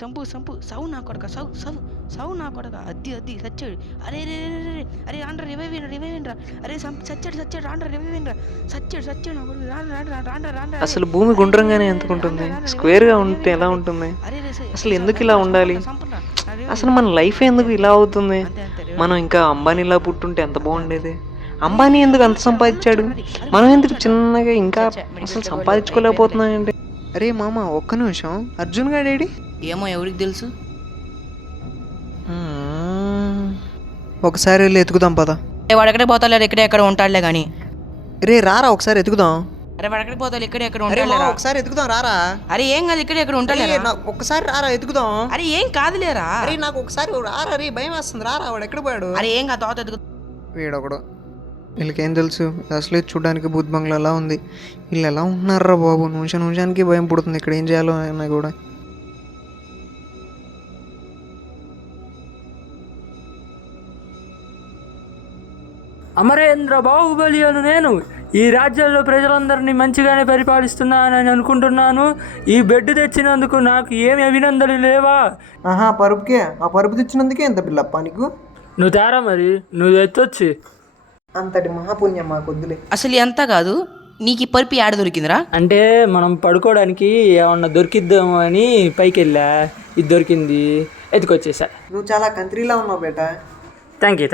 Sump sump సౌ నా కొడక సౌ నా కొడక అద్ది సచ్చాడు. అరే రే రే అరే రాండ్రా రివైవేండ్రా అరే సచ్చాడు రాండ్రా రివైవేండ్రా సచ్చాడు నా కొడుకు రాండ్రా. అసలు భూమి గుండ్రంగానే ఎందుకుంటుంది? స్క్వేర్గా ఉంటే ఎలా ఉంటుంది? అసలు ఎందుకు ఇలా ఉండాలి? అసలు మన లైఫ్ ఎందుకు ఇలా అవుతుంది? మనం ఇంకా అంబానీలా పుట్టుంటే ఎంత బాగుండేది. అంబానీ ఎందుకు అంత సంపాదించాడు? మనం ఎందుకు చిన్నగా ఇంకా అసలు సంపాదించుకోలేకపోతున్నాయండి? అరే మామ ఒక్క నిమిషం, అర్జున్ గాడేడి? ఏమో ఎవరికి తెలుసు. ఒకసారి వెళ్ళి ఎతుకుదాం పద. వాడు ఎక్కడికి పోతాడు, ఇక్కడే ఎక్కడ ఉంటాడులే కానీ. రే రారా ఒకసారి ఎతుకుదాం. అరే వాడు ఎక్కడికి పోతాడు, ఇక్కడే ఎక్కడ ఉంటాడు. ఒకసారి ఎతుకుదాం రారా. అరే ఏం కాదు, ఇక్కడే ఎక్కడ ఉంటాడు. ఒక్కసారి రారా ఎతుకుదాం. అరే ఏం కాదులేరా. అరే నాకు ఒకసారి రారా రే, భయం వేస్తుంది రారా. వాడు ఎక్కడ పోయాడు? అరే ఏం కాదు, తోత ఎదుగు. వీడొకడు. వీళ్ళకేం తెలుసు, అసలే చూడడానికి భూత్ బంగ్లా ఎలా ఉంది. వీళ్ళు ఎలా ఉంటున్నారా బాబు, నిమిషానికి భయం పుడుతుంది ఇక్కడ ఏం చేయాలో అన్నా కూడా. అమరేంద్ర బాహుబలి అను నేను ఈ రాజ్యంలో ప్రజలందరినీ మంచిగానే పరిపాలిస్తున్నానని అనుకుంటున్నాను. ఈ బెడ్ తెచ్చినందుకు నాకు ఏమి అభినందనలు లేవా? పరుపుకే, ఆ పరుపు తెచ్చినందుకే ఎంత పిల్లప్ప నీకు. నువ్వు తేరా మరి, నువ్వు ఎత్తొచ్చి. అంతటి మహాపుణ్యం మా కొద్దులే. అసలు ఎంత కాదు, నీకు ఈ పరుపు ఆడ దొరికిందిరా? అంటే మనం పడుకోవడానికి ఏమన్నా దొరికిద్దాము అని పైకి వెళ్ళా, ఇది దొరికింది, ఎత్తుకొచ్చేసా. నువ్వు చాలా కంట్రీలా ఉన్నావు బేటా. Thank you.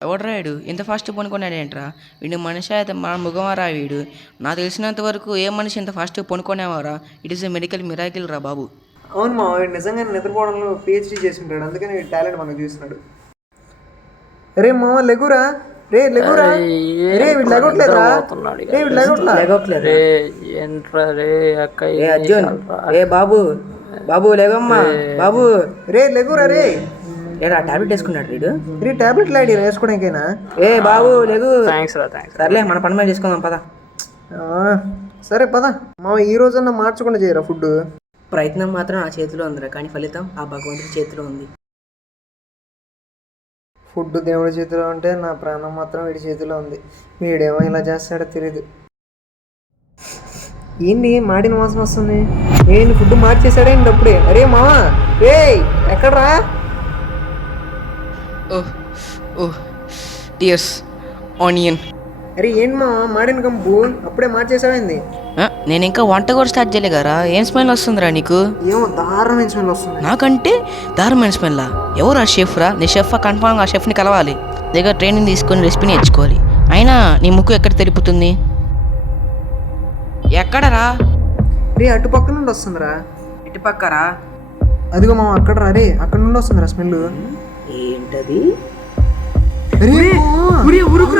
ఎవడరా వీడు ఇంత ఫాస్ట్ పనుకున్నాడేంట్రా? వీడు మనిషి అయితే మన ముఖమారా వీడు. నాకు తెలిసినంత వరకు ఏ మనిషి ఇంత ఫాస్ట్ పనుకునేవారా? It is a medical miracle రా బాబు. అవును మా వీడు నిజంగా నిద్రపోవడంలో PhD చేసి ఉంటాడు, అందుకని వీడి టాలెంట్ మనకు చూస్తున్నాడు. రే మా లెగురా, రే లెగురా, రే వీడు లెగట్లేదురా, రే వీడు లెగట్లేదు. ఏ బాబు లేవమ్మా బాబు, రే లెగురా రే. ఏరా టాబ్లెట్ వేసుకున్నాడు వీడు. రే టాబ్లెట్ లాడి వేసుకోవడానికైనా? ఏ బాబు లేగు. థ్యాంక్స్. సర్లే మన పని మీద చేసుకుందాం పద. సరే పద మా, ఈ రోజన్నా మార్చకుండా చేయరా ఫుడ్. ప్రయత్నం మాత్రం నా చేతిలో ఉందిరా, కానీ ఫలితం ఆ భగవంతుడి చేతిలో ఉంది. ఫుడ్ దేవుడి చేతిలో ఉంటే నా ప్రాణం మాత్రం వీడి చేతిలో ఉంది. వీడేమో ఇలా చేస్తాడో తెలియదు. ఏంటి మాడిన వాసన వస్తుంది? ఏంటి ఫుడ్ మార్చేసాడేంటి అప్పుడే? అరే మావా రే ఎక్కడ్రా? Tears onion. అరే ఏంటి మావా మాడిన కంపు అప్పుడే మార్చేసాడేంది? నేను ఇంకా వంట కూడా స్టార్ట్ చేయలే కదా, ఏం స్మెల్ వస్తుందిరా నీకు? ఏమో దారుణమైన స్మెల్ వస్తుంది. నాకంటే దారుణమైన స్మెల్లా? ఎవరు ఆ షెఫ్ రా? నీ షెఫ్ కన్ఫామ్గా ఆ షెఫ్ని కలవాలి, దగ్గర ట్రైనింగ్ తీసుకొని రెసిపీ నేర్చుకోవాలి. అయినా నీ ముక్కు ఎక్కడ తెలుపుతుంది? ఎక్కడరా? రే అటు పక్క నుండి వస్తుందిరా. ఇటు పక్కరా? అదిగో మామ అక్కడ రా. రే అక్కడ నుండి వస్తుందిరా స్మెల్. ఏంటది? ఉరుకు